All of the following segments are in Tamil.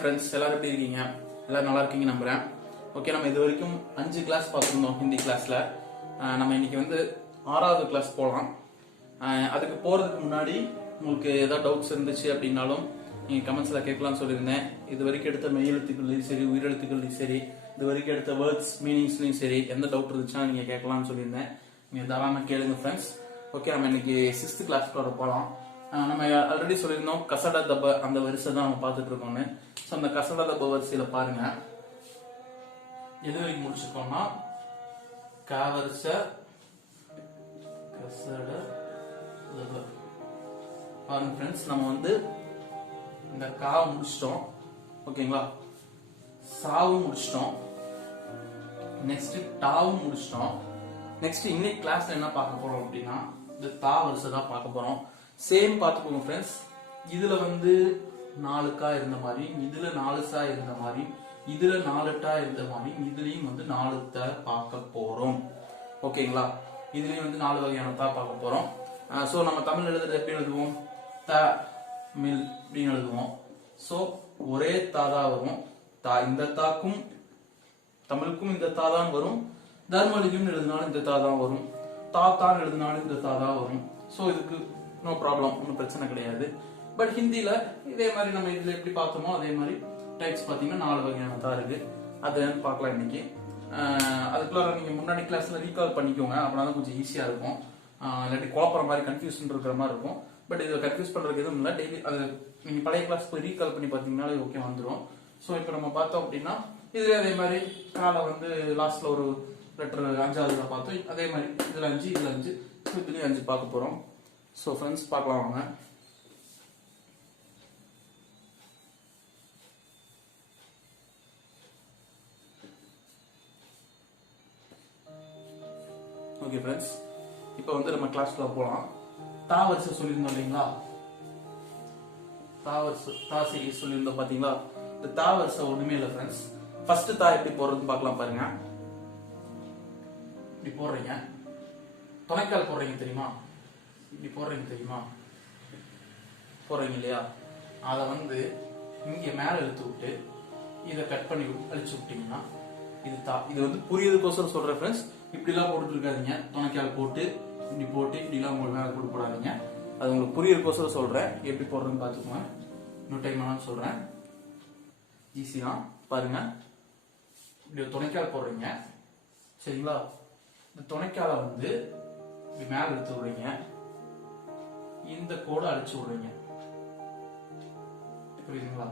ஃப்ரெண்ட்ஸ், எல்லாரும் எப்படி இருக்கீங்க? எல்லாரும் நல்லா இருக்கீங்க நம்புறேன். ஓகே, நம்ம இது வரைக்கும் 5 கிளாஸ் பார்த்துருந்தோம் ஹிந்தி கிளாஸ்ல. நம்ம இன்னைக்கு வந்து 6வது கிளாஸ் போகலாம். அதுக்கு போறதுக்கு முன்னாடி உங்களுக்கு ஏதாவது டவுட்ஸ் இருந்துச்சு அப்படின்னாலும் நீங்க கமெண்ட்ஸ்ல கேட்கலாம்னு சொல்லியிருந்தேன். இது வரைக்கும் எடுத்த மெய் எழுத்துக்கள்லையும் சரி, உயிரெழுத்துக்கள்லையும் சரி, இது வரைக்கும் எடுத்த வேர்ட்ஸ் மீனிங்ஸ்லையும் சரி, எந்த டவுட் இருந்துச்சுன்னா நீங்க கேட்கலாம்னு சொல்லியிருந்தேன். நீங்க தாராளமா கேளுங்க ஃப்ரெண்ட்ஸ். ஓகே, நம்ம இன்னைக்கு 6th கிளாஸ்க்கு வர போகலாம். நம்ம ஆல்ரெடி சொல்லியிருந்தோம் கசடா தப அந்த வரிசை தான் நம்ம பார்த்துட்டு இருக்கோம்னு. ஸோ அந்த கசடா தப வரிசையில பாருங்க, எது வரைக்கும் முடிச்சிருக்கோம்னா க வரிசை கசட தப. பாருங்க ஃப்ரெண்ட்ஸ், நம்ம வந்து இந்த கா முடிச்சிட்டோம். ஓகேங்களா, சாவும் முடிச்சிட்டோம், நெக்ஸ்ட் டாவும் முடிச்சிட்டோம். நெக்ஸ்ட் இன்னைக்கு கிளாஸ்ல என்ன பார்க்க போறோம் அப்படின்னா இந்த தா வரிசை தான் பார்க்க போறோம். சேம் பார்த்துக்கோங்க ஃப்ரெண்ட்ஸ். இதுல வந்து 4 கா இருந்த மாதிரி, இதுல 4 சா இருந்த மாதிரி, இதுல 4 டா இருந்த மாதிரி, இதுலயும் வந்து 4 த பார்க்க போறோம். ஓகேங்களா, இதுலயும் வந்து 4 வகையான தா பார்க்க போறோம். சோ நம்ம தமிழ் எழுதுறது எப்படி எழுதுவோம்? த மில் அப்படின்னு எழுதுவோம். சோ ஒரே தா தான் வரும். தா இந்த தாக்கும் தமிழுக்கும் இந்த தா தான் வரும். தர்மலிக்கும் எழுதினாலும் இந்த தா தான் வரும். தான் எழுதினாலும் இந்த தா தான் வரும். சோ இதுக்கு நோ ப்ராப்ளம், ஒன்றும் பிரச்சனை கிடையாது. பட் ஹிந்தியில இதே மாதிரி நம்ம இதுல எப்படி பார்த்தோமோ அதே மாதிரி டைப்ஸ் பார்த்தீங்கன்னா 4 வகையான தா இருக்கு. அதை பார்க்கலாம் இன்னைக்கு. அதுக்குள்ள நீங்க முன்னாடி கிளாஸ்ல ரீகால் பண்ணிக்கோங்க, அப்படின்னா கொஞ்சம் ஈஸியா இருக்கும். இல்லாட்டி குழப்பற மாதிரி கன்ஃபியூஷன் இருக்கிற மாதிரி இருக்கும். பட் இதை கன்ஃபியூஸ் பண்றதுக்கு எதுவும் இல்லை. டெய்லி அது நீங்க பழைய கிளாஸ் போய் ரீகால் பண்ணி பார்த்தீங்கன்னாலே ஓகே வந்துடும். ஸோ இப்போ நம்ம பார்த்தோம் அப்படின்னா இதுல அதே மாதிரி காலை வந்து லாஸ்ட்ல ஒரு லெட்டர் 5ஆவதுல பார்த்தோம். அதே மாதிரி இதுல 5, இதுல 5, இதுலயும் 5 பார்க்க போறோம். ஸோ ஃப்ரெண்ட்ஸ் பார்க்கலாம் வாங்க. ஓகே ஃப்ரெண்ட்ஸ், இப்போ வந்து நம்ம கிளாஸ்ல போகலாம். தா வரிசை சொல்லியிருந்தோம் இல்லைங்களா? தா வரிசை தா சீரிஸ் சொல்லியிருந்தோம் பாத்தீங்களா? இந்த தா வரிசை ஒண்ணுமே இல்லை ஃப்ரெண்ட்ஸ். ஃபர்ஸ்ட் தா எப்படி போடுறதுன்னு பார்க்கலாம் பாருங்க. இப்படி போடுறீங்க, துணைக்கால் போடுறீங்க தெரியுமா? இப்படி போடுறீங்க தெரியுமா? போடுறீங்க இல்லையா? அதை வந்து இங்க மேல இழுத்து விட்டு இதை கட் பண்ணி அழிச்சு விட்டீங்கன்னா இது தா. இது வந்து புரியதுக்கோசரம் சொல்றேன் ஃப்ரெண்ட்ஸ். இப்படி எல்லாம் போட்டு இருக்காதீங்க. துணைக்கால் போட்டு இப்படி போட்டு இப்படி எல்லாம் உங்களுக்கு மேல போட்டு போடாதீங்க. அது உங்களுக்கு புரியதுக்கோசரம் சொல்றேன். எப்படி போடுறதுன்னு பாத்துக்கோங்க. இன்னொரு டைம் நான் சொல்றேன், ஈஸி தான் பாருங்க. இப்படி ஒரு துணைக்கால் போடுறீங்க சரிங்களா? இந்த துணைக்கால வந்து இப்படி மேல எடுத்து விடுறீங்க, இந்த கோடை அழிச்சு விடுறீங்க. புரியுதுங்களா?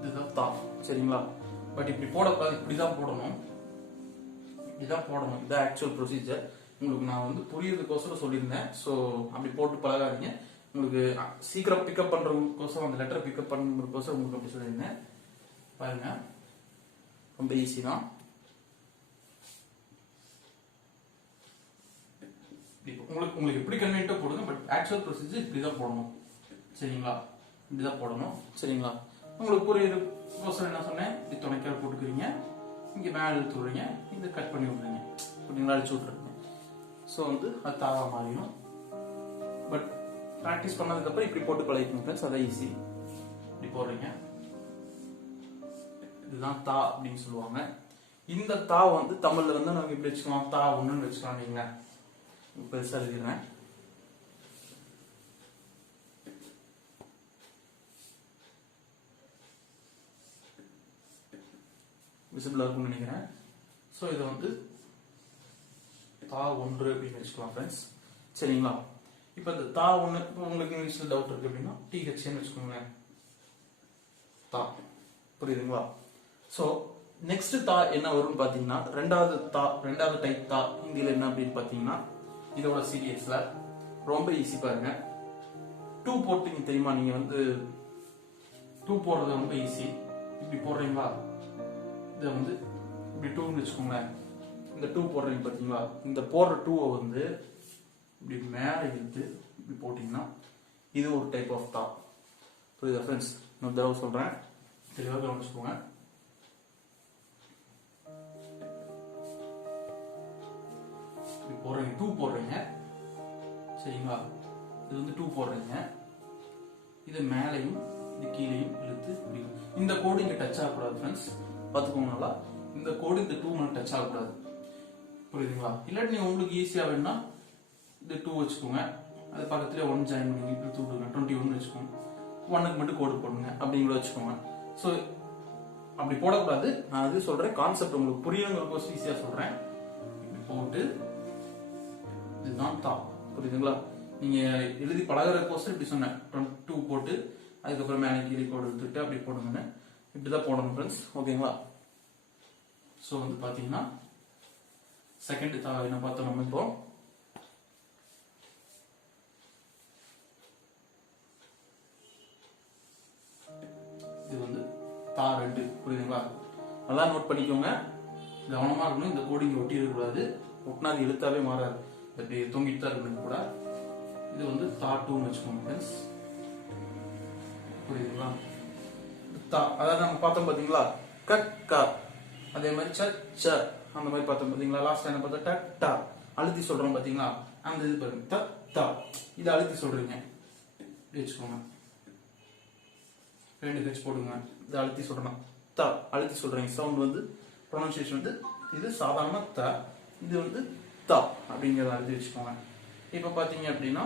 இதுதான் தா சரிங்களா? பட் இப்படி போடக்கூடாது, இப்படிதான் போடணும். இப்படிதான் போடணும். இது ஆக்சுவல் ப்ரொசீஜர். உங்களுக்கு நான் வந்து புரியறதுக்கோசரம் சொல்லியிருந்தேன். ஸோ அப்படி போட்டு பழகாதீங்க. உங்களுக்கு சீக்கிரம் பிக்கப் பண்றதுக்கோசரம், அந்த லெட்டர் பிக்கப் பண்றதுக்கோசரம் உங்களுக்கு அப்படி சொல்லியிருந்தேன். பாருங்க, ரொம்ப ஈஸி தான். உங்களுக்கு எப்படி கன்வீனியன்ட்டா போடுங்க. பட் ஆக்சுவல் ப்ரொசீஜர் இப்படிதான் போடணும் சரிங்களா? இப்படிதான் போடணும் சரிங்களா? உங்களுக்கு புரியறதுக்கோசரம் என்ன சொன்னேன், இப்படி துணைக்கால் போட்டுக்கிறீங்க, இங்க மேல இழுத்து விடுறீங்க, இந்த கட் பண்ணி விடுறீங்க, இப்படிங்களா அழிச்சு விட்டுருங்க. ஸோ வந்து அது தாவா மாறிடும். பட் ப்ராக்டிஸ் பண்ணதுக்கு அப்புறம் இப்படி போட்டு பழகிக்கணும் ஃப்ரெண்ட்ஸ். அதான் ஈஸி. இப்படி போடுறீங்க, இதுதான் தா அப்படின்னு சொல்லுவாங்க. இந்த தா வந்து தமிழ்ல வந்து நம்ம இப்படி வச்சுக்கலாம், தா ஒண்ணுன்னு வச்சுக்கலாம். நீங்க பெருசா எழுதிடுறேன். விசிபிளா இருக்கும்னு நினைக்கிறேன். ஸோ இதை வந்து தா 1 அப்படின்னு வச்சுக்கலாம் ஃப்ரெண்ட்ஸ் சரிங்களா? இப்போ இந்த தா 1 உங்களுக்கு இங்கிலீஷ்ல டவுட் இருக்கு அப்படின்னா THன்னு வச்சுக்கோங்க, தா. புரியுதுங்களா? ஸோ நெக்ஸ்ட் தா என்ன வரும்னு பாத்தீங்கன்னா ரெண்டாவது டைப் தா ஹிந்தியில என்ன அப்படின்னு பாத்தீங்கன்னா இதோட சீரியஸ்ல ரொம்ப ஈஸி பாருங்க. 2 போட்டீங்க தெரியுமா? நீங்க வந்து 2 போடுறது ரொம்ப ஈஸி. இப்படி போடுறீங்களா? இதை வந்து இப்படி 2ன்னு வச்சுக்கோங்களேன். இந்த 2 போடுறீங்க பாத்தீங்களா? இந்த போடுற 2 வந்து இப்படி மேல இழுத்து இப்படி போட்டீங்கன்னா இது ஒரு டைப் ஆஃப் தா. புரியுதா ஃப்ரெண்ட்ஸ்? இன்னொரு தடவை சொல்றேன், தெளிவாக கவனிச்சுக்கோங்க. போடுறீங்க 2 போடுறீங்க சரிங்களா? இது வந்து 2 போடுறீங்க, இது மேலையும் இது கீழையும் இழுத்து பிடிக்கும். இந்த கோடு இங்க டச் ஆகக்கூடாது ஃப்ரெண்ட்ஸ், பார்த்துக்கோங்க நல்லா. இந்த கோடு இந்த 2 மேல டச் ஆகக்கூடாது, புரியுதுங்களா? இல்லாட்டி நீங்க உங்களுக்கு ஈஸியா வேணும்னா இந்த 2 வச்சுக்கோங்க, அது பக்கத்துல 1 ஜாயின் பண்ணி இழுத்து விடுங்க, 21 வச்சுக்கோங்க, 1க்கு மட்டும் கோடு போடுங்க அப்படிங்கிற வச்சுக்கோங்க. ஸோ அப்படி போடக்கூடாது, நான் அது சொல்றேன், கான்செப்ட் உங்களுக்கு புரியணுங்கிறதுக்கு ஈஸியா சொல்றேன். இப்படி போட்டு இதுதான் தா, புரியுதுங்களா? நீங்க எழுதி பழகிறதுக்கோசம் இப்படி சொன்னேன், 2 போட்டு அதுக்கப்புறம் மேலே கீழே கோடு எடுத்துட்டு அப்படி போடுங்கன்னு, இப்படிதான் போடணும் ஃப்ரெண்ட்ஸ், ஓகேங்களா? ஸோ வந்து பாத்தீங்கன்னா செகண்ட் தா என்ன பார்த்தோம் நம்ம இப்போ. இது வந்து தா 2, புரியுதுங்களா? நல்லா நோட் பண்ணிக்கோங்க, கவனமா இருக்கணும். இந்த கோடிங்க ஒட்டி இருக்கக்கூடாது, ஒட்டினா அது எழுத்தாவே மாறாது, இப்படி தொங்கிட்டு தான் இருக்கணும் கூட. இது வந்து தா 2ன்னு வச்சுக்கோங்க ஃப்ரெண்ட்ஸ், புரியுதுங்களா? தா அதாவது நம்ம பார்த்தோம் பாத்தீங்களா, கக்கா, அதே மாதிரி ச ச அந்த மாதிரி பார்த்தோம் பாத்தீங்களா. லாஸ்ட் என்ன பார்த்தா ட டா அழுத்தி சொல்றோம் பாத்தீங்களா, அந்த இது பாருங்க த தா, இதை அழுத்தி சொல்றீங்க வச்சுக்கோங்க, 2 ஹெச் போடுங்க, இதை அழுத்தி சொல்றோம் த அழுத்தி சொல்றீங்க. சவுண்ட் வந்து ப்ரொனன்சியேஷன் வந்து இது சாதாரண த, இது வந்து த அப்படிங்கறத அழுத்தி வச்சுக்கோங்க. இப்ப பாத்தீங்க அப்படின்னா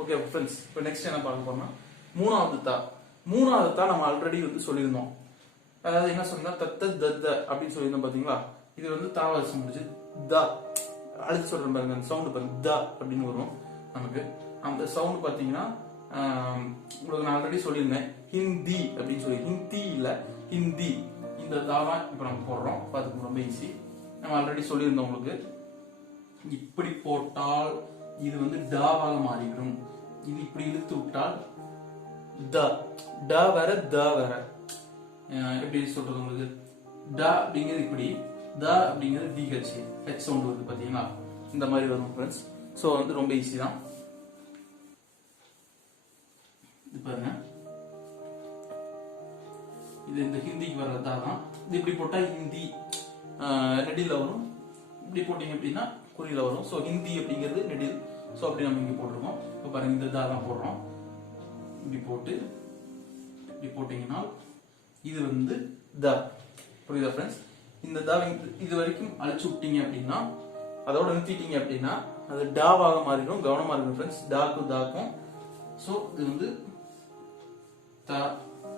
ஓகே ஃப்ரெண்ட்ஸ், இப்போ நெக்ஸ்ட் என்ன பார்க்க போறோம்னா மூணாவது தா. மூணாவது தா நம்ம ஆல்ரெடி வந்து சொல்லியிருந்தோம், அதாவது என்ன சொன்னா தத்த தத்த அப்படின்னு சொல்லியிருந்தோம் பாத்தீங்களா. இது வந்து தாவரசம் முடிச்சு த அழுத்தி சொல்றேன் பாருங்க, அந்த சவுண்ட் பாருங்க த அப்படின்னு வரும் நமக்கு. அந்த சவுண்ட் பாத்தீங்கன்னா உங்களுக்கு நான் ஆல்ரெடி சொல்லியிருந்தேன், ஹிந்தி அப்படின்னு சொல்லி, ஹிந்தி இல்ல ஹிந்தி, இந்த தாதான் இப்ப நம்ம போடுறோம், பார்த்துக்க ரொம்ப ஈஸி. நம்ம ஆல்ரெடி சொல்லியிருந்தோம் உங்களுக்கு, இப்படி போட்டால் இது வந்து டாவாக மாறிடும், இது இப்படி இழுத்து விட்டால் த, ட வேற த வேற. எப்படி சொல்றது உங்களுக்கு, ட அப்படிங்கிறது இப்படி, த அப்படிங்கிறது டிஹெச், ஹெச் சவுண்ட் வருது பாத்தீங்களா, இந்த மாதிரி வரும் ஃப்ரெண்ட்ஸ். ஸோ வந்து ரொம்ப ஈஸி தான். இது பாருங்க, இது இந்த ஹிந்திக்கு வர்றதா தான். இது இப்படி போட்டா ஹிந்தி நெடில வரும், இப்படி போட்டீங்க அப்படின்னா குறியில வரும். ஸோ ஹிந்தி அப்படிங்கிறது நெடில், ஸோ அப்படி நம்ம இங்க போட்டிருக்கோம். இப்போ பாருங்க இந்த தா தான் போடுறோம், இப்படி போட்டு இப்படி போட்டீங்கன்னா இது வந்து த, புரியுதா ஃப்ரெண்ட்ஸ்? இந்த தா இது வரைக்கும் அழிச்சு விட்டீங்க அப்படின்னா, அதோட நிறுத்திட்டீங்க அப்படின்னா அது டாவாக மாறிடும். கவனமா இருக்கும் ஃப்ரெண்ட்ஸ், டாக்கும் தாக்கும். ஸோ இது வந்து தா,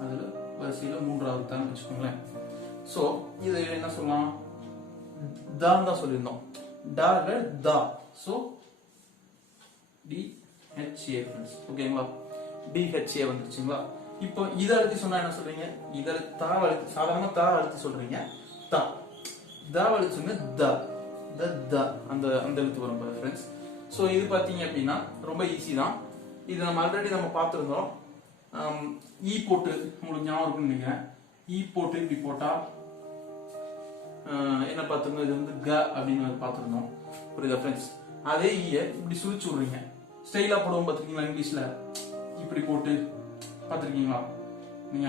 அதுல வரிசையில மூன்றாவது தான் வச்சுக்கோங்களேன். ஸோ இது என்ன சொல்லலாம், தான் தான் சொல்லியிருந்தோம், டாக தா. ஸோ டிஹெச்ஏ ஃப்ரெண்ட்ஸ், ஓகேங்களா? டிஹெச்ஏ வந்துருச்சுங்களா? இப்போ இதை அழுத்தி சொன்னா என்ன சொல்றீங்க, இதை தா அழுத்தி, சாதாரண தா அழுத்தி சொல்றீங்க, தா தா அழுத்தி சொன்ன த, த த அந்த அந்த எழுத்து வரும் ஃப்ரெண்ட்ஸ். ஸோ இது பாத்தீங்க அப்படின்னா ரொம்ப ஈஸி தான். இது நம்ம ஆல்ரெடி நம்ம பார்த்துருந்தோம். ஈ போட்டு உங்களுக்கு ஞாபகம் இருக்குன்னு நினைக்கிறேன், ஈ போட்டு இப்படி போட்டா என்ன பார்த்துருந்தோம், இது வந்து க அப்படின்னு பார்த்துருந்தோம், புரியுதா ஃப்ரெண்ட்ஸ்? அதே ஈய இப்படி சுழிச்சு விடுறீங்க, ஸ்டைலா போடுவோம் பார்த்துருக்கீங்களா இங்கிலீஷ்ல, இப்படி போட்டு பார்த்துருக்கீங்களா? நீங்க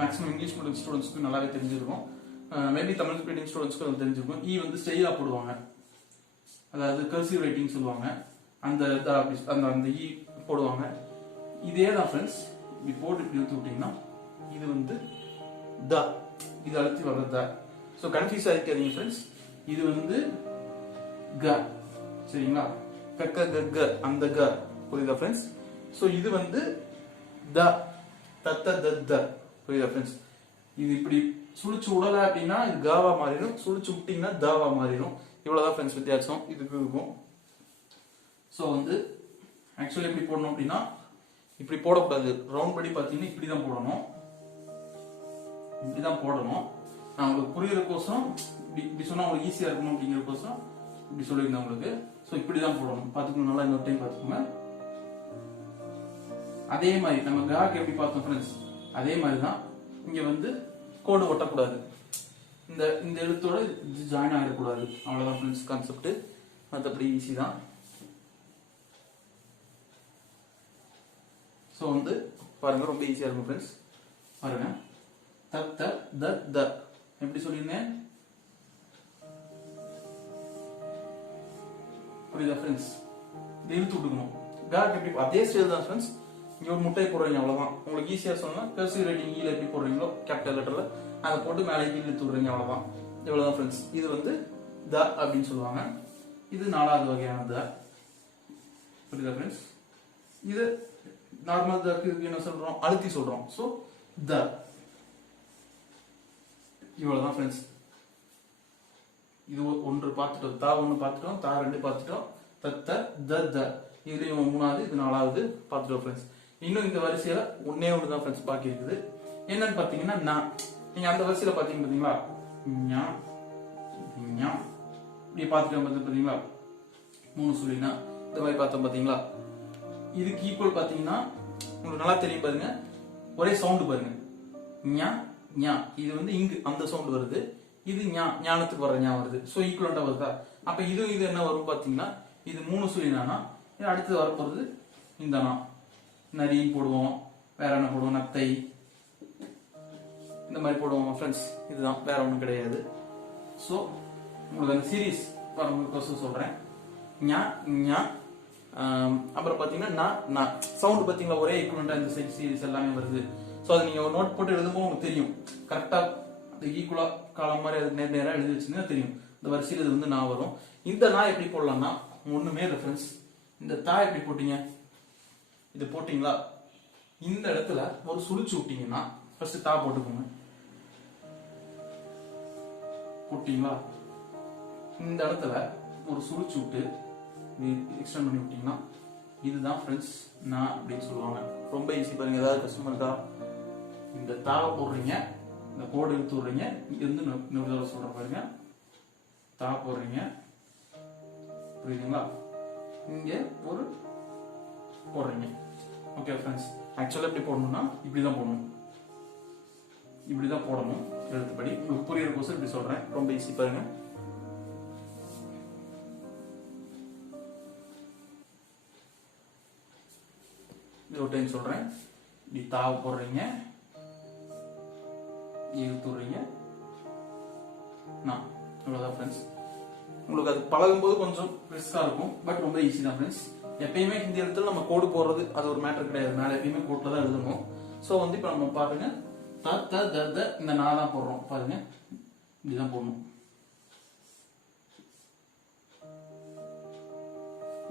மேக்ஸிமம் இங்கிலீஷ் மீடியம் ஸ்டூடெண்ட்ஸ்க்கு நல்லாவே தெரிஞ்சிருக்கும், மேபி தமிழ் மீடியம் ஸ்டூடெண்ட்ஸ்க்கு தெரிஞ்சிருக்கும். ஈ வந்து ஸ்டைலா போடுவாங்க, அதாவது கர்சிவ் ரைட்டிங் சொல்லுவாங்க, அந்த அந்த அந்த ஈ போடுவாங்க. இதே தான் ஃப்ரெண்ட்ஸ், இப்படி போட்டு இப்படி எடுத்து விட்டீங்கன்னா இது வந்து த, இது அழுத்தி வர்றது த. ஸோ கன்ஃபியூஸ் ஆகிக்காதீங்க ஃப்ரெண்ட்ஸ், இது வந்து க, சரிங்களா? கக்க க அந்த க, புரியுதா ஃப்ரெண்ட்ஸ்? ஸோ இது வந்து த, தத்த த, புரியுதா ஃப்ரெண்ட்ஸ்? இது இப்படி சுழிச்சு விடல அப்படின்னா இது காவா மாறிடும், சுழிச்சு விட்டீங்கன்னா தாவா மாறிடும். இவ்வளவுதான் ஃப்ரெண்ட்ஸ் வித்தியாசம் இதுக்கு இருக்கும். ஸோ வந்து ஆக்சுவலி எப்படி போடணும் அப்படின்னா, இப்படி போடக்கூடாது, ரவுண்ட் படி பார்த்தீங்கன்னா இப்படிதான் போடணும், இப்படிதான் போடணும். நான் உங்களுக்கு புரியுறதுக்கோசரம் இப்படி சொன்னா உங்களுக்கு ஈஸியா இருக்கணும் அப்படிங்கிறதுக்கோசரம் இப்படி சொல்லியிருந்தேன் உங்களுக்கு. ஸோ இப்படிதான் போடணும், பார்த்துக்கணும், நல்லா இன்னொரு டைம் பார்த்துக்கோங்க. அதே மாதிரி நம்ம காக்கு எப்படி பார்த்தோம் ஃப்ரெண்ட்ஸ், அதே மாதிரி தான் இங்க வந்து கோடு ஒட்டக்கூடாது, இந்த இந்த எழுத்தோட ஜாயின் ஆகிடக்கூடாது, அவ்வளவுதான் ஃப்ரெண்ட்ஸ் கான்செப்ட். மற்றபடி ஈஸி தான். ஸோ வந்து பாருங்க ரொம்ப ஈஸியா இருக்கும் ஃப்ரெண்ட்ஸ். பாருங்க த த த எப்படி சொல்லியிருந்தேன், புரியுதா ஃப்ரெண்ட்ஸ்? இழுத்து விட்டுக்கணும். காக்கு எப்படி அதே ஸ்டைல் தான் ஃப்ரெண்ட்ஸ், இங்க ஒரு முட்டையை போடுறீங்க அவ்வளவுதான். உங்களுக்கு ஈஸியா சொன்னா கர்சிவ் ரைட்டிங் ஈல எப்படி போடுறீங்களோ கேபிட்டல் லெட்டர்ல அதை போட்டு மேலே கீழே இழுத்து விடுறீங்க அவ்வளவுதான். இவ்வளவுதான் ஃப்ரெண்ட்ஸ். இது வந்து த அப்படின்னு சொல்லுவாங்க. இது 4வது வகையான த. புரியுதா ஃப்ரெண்ட்ஸ்? இது நார்மல் தக்கு என்ன சொல்றோம், அழுத்தி சொல்றோம். சோ த. இவ்வளவுதான் ஃப்ரெண்ட்ஸ். இது ஒன்று பார்த்துட்டோம், தா 1 பார்த்துட்டோம், தா 2 பார்த்துட்டோம், தத்த த த. இதுலயும் 3வது, இது 4வது பார்த்துட்டோம் ஃப்ரெண்ட்ஸ். இன்னும் இந்த வரிசையில ஒன்னே ஒன்று தான் ஃப்ரெண்ட்ஸ் பாக்கி இருக்குது. என்னன்னு பாத்தீங்கன்னா நா. நீங்க அந்த வரிசையில பாத்தீங்க பாத்தீங்களா, ஞா ஞா இப்படி பார்த்துட்டோம் பாத்தீங்களா, 3 சொல்லினா இந்த மாதிரி பார்த்தோம் பாத்தீங்களா. இதுக்கு ஈக்குவல் பாத்தீங்கன்னா உங்களுக்கு நல்லா தெரியும் பாருங்க, ஒரே சவுண்ட் பாருங்க, ஞா ஞா. இது வந்து இங்கு அந்த சவுண்ட் வருது, இது ஞா ஞானத்துக்கு வர ஞா வருது. சோ ஈக்குவலண்டா வருதா. அப்ப இது என்ன வரும் பாத்தீங்கன்னா, இது 3 சொல்லினானா அடுத்து வரப்போறது இந்த நா. நரின்னு போடுவோம், வேற என்ன போடுவோம், நத்தை இந்த மாதிரி போடுவோம் ஃப்ரெண்ட்ஸ். இதுதான், வேற ஒண்ணும் கிடையாது. சோ உங்களுக்கு அந்த சீரீஸ் வரும்போது சொல்றேன். ஞா ஞா. அப்புறம் பாத்தீங்கன்னா நா சவுண்ட் பாத்தீங்களா, ஒரே ஈக்குவலண்டா இந்த சீரீஸ் எல்லாமே வருது. சோ அதை நீங்க ஒரு நோட் போட்டு எழுதும்போது உங்களுக்கு தெரியும் கரெக்டா அந்த ஈக்குவலா காலம் மாதிரி அது நேரா எழுதி வச்சுன்னா தெரியும் இந்த வரிசையில் இது வந்து நான் வரும். இந்த நான் எப்படி போடலாம்னா ஒண்ணுமே ரெஃபரன்ஸ். இந்த தா எப்படி போட்டீங்க, இது போட்டீங்களா, இந்த இடத்துல ஒரு சுழிச்சு விட்டீங்கன்னா ஃபர்ஸ்ட் தா போட்டுக்கோங்க. போட்டீங்களா, இந்த இடத்துல ஒரு சுழிச்சு விட்டு எக்ஸ்டெண்ட் பண்ணி விட்டீங்கன்னா இதுதான் ஃப்ரெண்ட்ஸ் நான் அப்படின்னு சொல்லுவாங்க. ரொம்ப ஈஸி பாருங்க. ஏதாவது கஷ்டமா இருக்கா, இந்த தாவை போடுறீங்க, இந்த கோடு எடுத்து விடுறீங்க, இங்க இருந்து இன்னொரு தடவை சொல்ற பாருங்க, தா போடுறீங்க, புரியுதுங்களா, இங்க ஒரு போடுறீங்க. ஓகே ஃப்ரெண்ட்ஸ், ஆக்சுவலா எப்படி போடணும்னா இப்படிதான் போடணும், இப்படிதான் போடணும் எழுத்துப்படி. உங்களுக்கு புரியுற கோசம் இப்படி சொல்றேன், ரொம்ப ஈஸி பாருங்க. இது ஒரு டைம் சொல்றேன். இப்படி தாவை போடுறீங்க, இழுத்துறீங்க, நான். இவ்வளவுதான் ஃப்ரெண்ட்ஸ். உங்களுக்கு அது பழகும் போது கொஞ்சம் ரிஸ்கா இருக்கும், பட் ரொம்ப ஈஸி தான் ஃப்ரெண்ட்ஸ். எப்பயுமே ஹிந்தி எழுத்துல நம்ம கோடு போடுறது அது ஒரு மேட்டர் கிடையாது, மேல எப்பயுமே கோட்ல தான் எழுதணும். சோ வந்து இப்ப நம்ம பாருங்க, த த த த இந்த நா தான் போடுறோம் பாருங்க, இப்படிதான் போடணும்.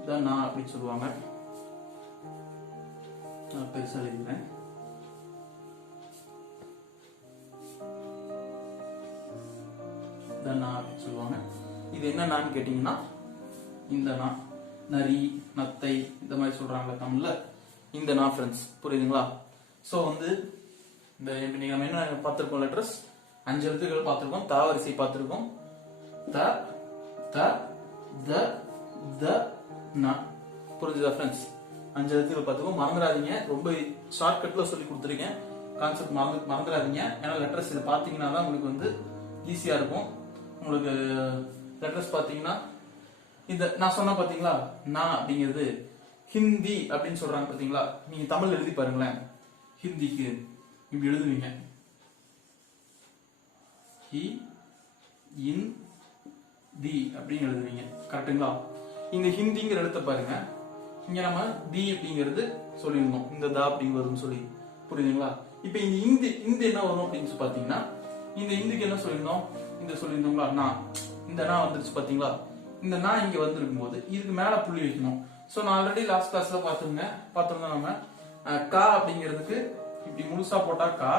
இதான் நா அப்படின்னு சொல்லுவாங்க. நான் பெருசா எழுதுறேன். சொல்லுவாங்க. இது என்ன நான் கேட்டீங்கன்னா, இந்த நா, நரி, நத்தை இந்த மாதிரி சொல்றாங்க தமிழ்ல, இந்த நா ஃப்ரெண்ட்ஸ். புரியுதுங்களா? சோ வந்து இந்த நம்ம என்ன பார்த்திருக்கோம், லெட்டர்ஸ் 5 எழுத்துக்கள் பார்த்திருக்கோம், தா வரிசை பார்த்திருக்கோம், த த த த ந. புரிஞ்சுதா ஃப்ரெண்ட்ஸ்? 5 எழுத்துக்கள் பார்த்துக்கோம். மறந்துடாதீங்க, ரொம்ப ஷார்ட்கட்ல சொல்லி கொடுத்துருக்கேன். கான்செப்ட் மறந்துடாதீங்க. ஏன்னா லெட்டர்ஸ் இதை பார்த்தீங்கன்னா தான் உங்களுக்கு வந்து ஈஸியா இருக்கும். உங்களுக்கு லெட்டர்ஸ் பாத்தீங்கன்னா இந்த நான் சொன்ன பாத்தீங்களா, நான் அப்படிங்கிறது ஹிந்தி அப்படின்னு சொல்றாங்க பாத்தீங்களா. நீங்க தமிழ் எழுதி பாருங்களேன், ஹிந்திக்கு இப்படி எழுதுவீங்க, ஹி இன் தி அப்படின்னு எழுதுவீங்க, கரெக்டுங்களா? இந்த ஹிந்திங்கிற எழுத்த பாருங்க, இங்க நம்ம தி அப்படிங்கிறது சொல்லியிருந்தோம், இந்த தா அப்படி வரும்னு சொல்லி. புரியுதுங்களா? இப்ப இந்த இந்தி என்ன வரும் அப்படின்னு பாத்தீங்கன்னா, இந்த இந்துக்கு என்ன சொல்லியிருந்தோம், இந்த சொல்லியிருந்தோங்களா, நான். இந்த நா வந்துருச்சு பாத்தீங்களா. இந்த நா இங்க வந்திருக்கும் போது இதுக்கு மேல புள்ளி வைக்கணும். சோ நான் ஆல்ரெடி லாஸ்ட் கிளாஸ்ல பார்த்திருந்தோம் நம்ம கா அப்படிங்கிறதுக்கு இப்படி முழுசா போட்டா கா,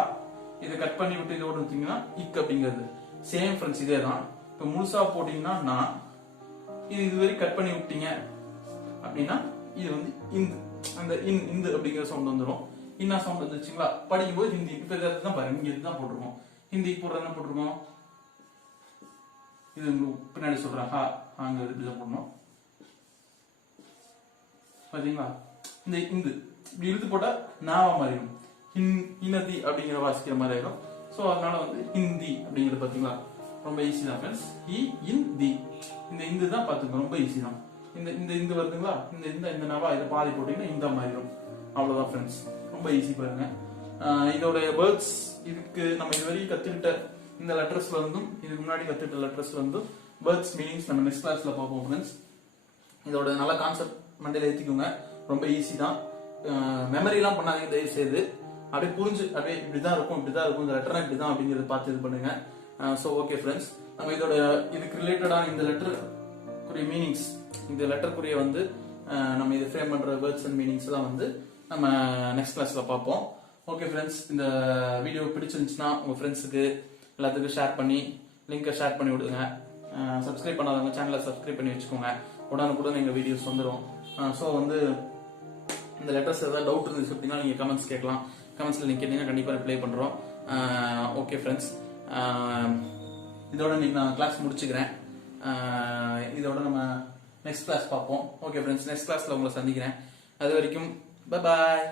இதை கட் பண்ணி விட்டு இதோட எடுத்தீங்கன்னா இக் அப்படிங்கிறது சேம் ஃப்ரெண்ட்ஸ். இதே தான். இப்ப முழுசா போட்டீங்கன்னா நான், இது வரை கட் பண்ணி விட்டீங்க அப்படின்னா இது வந்து இந்து, அந்த இந்து அப்படிங்கிற சவுண்ட் வந்துடும். இன்னா சவுண்ட் வந்துருச்சுங்களா. படிக்கும்போது ஹிந்தி இப்ப தான் பாருங்க, இங்க இதுதான் போட்டிருக்கோம். ஹிந்தி போடுறது என்ன போட்டிருக்கோம், இது பின்னாடி சொல்றேன், ஹா அங்க இப்படிதான் போடணும். பாத்தீங்களா? இந்த இந்து இப்படி இழுத்து போட்டா நாவா மாறிடும், ஹிந்தி அப்படிங்கிற வாசிக்கிற மாதிரி ஆயிடும். சோ அதனால வந்து ஹிந்தி அப்படிங்கிறது பாத்தீங்களா ரொம்ப ஈஸி தான் ஃப்ரெண்ட்ஸ். ஹி இன் தி, இந்த இந்து தான் பாத்துக்கோ, ரொம்ப ஈஸி தான். இந்த இந்து வருதுங்களா, இந்த நாவா இதை பாதி போட்டீங்கன்னா இந்த மாறிடும். அவ்வளவுதான் ஃப்ரெண்ட்ஸ், ரொம்ப ஈஸி பாருங்க. இதோட வேர்ட்ஸ் இதுக்கு நம்ம இதுவரைக்கும் கத்துக்கிட்ட இந்த லெட்டர்ஸ்ல இருந்தும் இதுக்கு முன்னாடி கத்துக்கிட்ட லெட்டர்ஸ்ல இருந்தும் வேர்ட்ஸ் மீனிங்ஸ் நம்ம நெக்ஸ்ட் கிளாஸ்ல பார்ப்போம் ஃப்ரெண்ட்ஸ். இதோட நல்ல கான்செப்ட் மண்டையில ஏத்திக்கோங்க, ரொம்ப ஈஸி தான். மெமரிலாம் பண்ணாதீங்க தயவு செய்து. அப்படியே புரிஞ்சு அப்படியே இப்படிதான் இருக்கும் இந்த லெட்டர் இப்படிதான் அப்படிங்கறத பார்த்து இது பண்ணுங்க. ஸோ ஓகே ஃப்ரெண்ட்ஸ், நம்ம இதுக்கு ரிலேட்டடான இந்த லெட்டருக்குரிய மீனிங்ஸ், இந்த லெட்டருக்குரிய வந்து நம்ம இது ஃப்ரேம் பண்ற வேர்ட்ஸ் அண்ட் மீனிங்ஸ் எல்லாம் வந்து நம்ம நெக்ஸ்ட் கிளாஸ்ல பார்ப்போம். ஓகே ஃப்ரெண்ட்ஸ், இந்த வீடியோ பிடிச்சிருந்துச்சுன்னா உங்க ஃப்ரெண்ட்ஸுக்கு எல்லாத்துக்கும் ஷேர் பண்ணி லிங்கை ஷேர் பண்ணி விடுங்க. சப்ஸ்கிரைப் பண்ணாதவங்க சேனலை சப்ஸ்கிரைப் பண்ணி வச்சுக்கோங்க. உடனுக்குடன் எங்க வீடியோஸ் வந்துடும். ஸோ வந்து இந்த லெட்டர்ஸ் ஏதாவது டவுட் இருந்துச்சு அப்படின்னா நீங்க கமெண்ட்ஸ் கேட்கலாம். கமெண்ட்ஸ்ல நீங்க கேட்டீங்கன்னா கண்டிப்பா ரிப்ளை பண்றோம். ஓகே ஃப்ரெண்ட்ஸ், இதோட இன்னைக்கு நான் கிளாஸ் முடிச்சுக்கிறேன். இதோட நம்ம நெக்ஸ்ட் கிளாஸ் பார்ப்போம். ஓகே ஃப்ரெண்ட்ஸ், நெக்ஸ்ட் கிளாஸ்ல உங்களை சந்திக்கிறேன். அது வரைக்கும் பை பாய்.